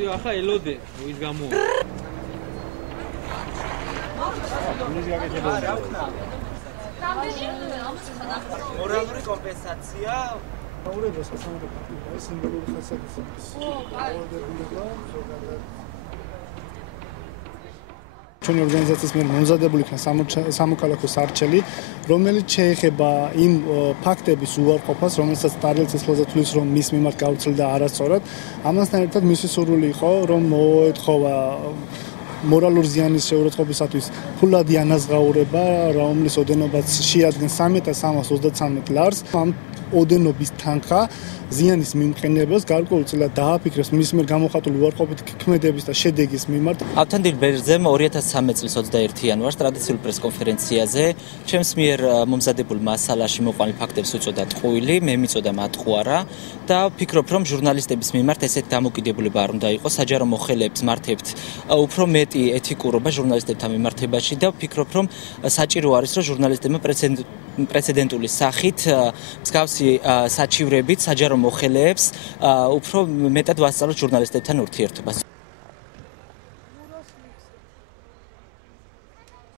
ინფორმაციო ახლა ელოდე ის გამო მორალური კომპენსაცია აურებას სამოქალაქო სიმბოლური ხასიათის ორდერულობა ზოგადად ჩვენი ორგანიზაციის მიერ მომზადებული იქნა სამოქალაქო სარჩელი, რომელიც შეეხება იმ ფაქტების უარყოფას, რომელსაც ტარიელცის ხელზე თulis, რომ მის მიმართ გავრცელდა არასწორად. ამასთან ერთად მისი სურვილი იყო, რომ მოეთხოვა მორალური ზიანის შეურაცხყოფისათვის ფულადი ანაზღაურება, რომლის ოდენობაც შეადგენს 3333 ლარს. ამ ოდენობის თანხა ზიანის მიმყენებელს გარკვეულწილად დააფიქრებს მის მიერ გამოხატული უარყოფითი ქმედების და შედეგის მიმართ. ავთანდილ ბერძემ 2013 წლის 21 იანვარს ტრადიციულ პრესკონფერენციაზე ჩემს მიერ მომზადებულ მასალაში მოყვანილ ფაქტებს უწოდა ტყუილი, მე მიწოდა მატყუარა და ვფიქრობ, რომ ჟურნალისტების მიმართ ესეთ დამოკიდებულება არ უნდა იყოს, საჯარო მოხელეებს მართებთ უფრო მეტი ეთიკურობა ჟურნალისტებთან მიმართებაში და ვფიქრობ, რომ საჭირო არის, რომ ჟურნალისტებმა პრეცედენტული სახით მსგავსი საჩივრებით საჯარო მოხელეებს უფრო მეტად ვასწავლოთ ჟურნალისტებთან ურთიერთობას.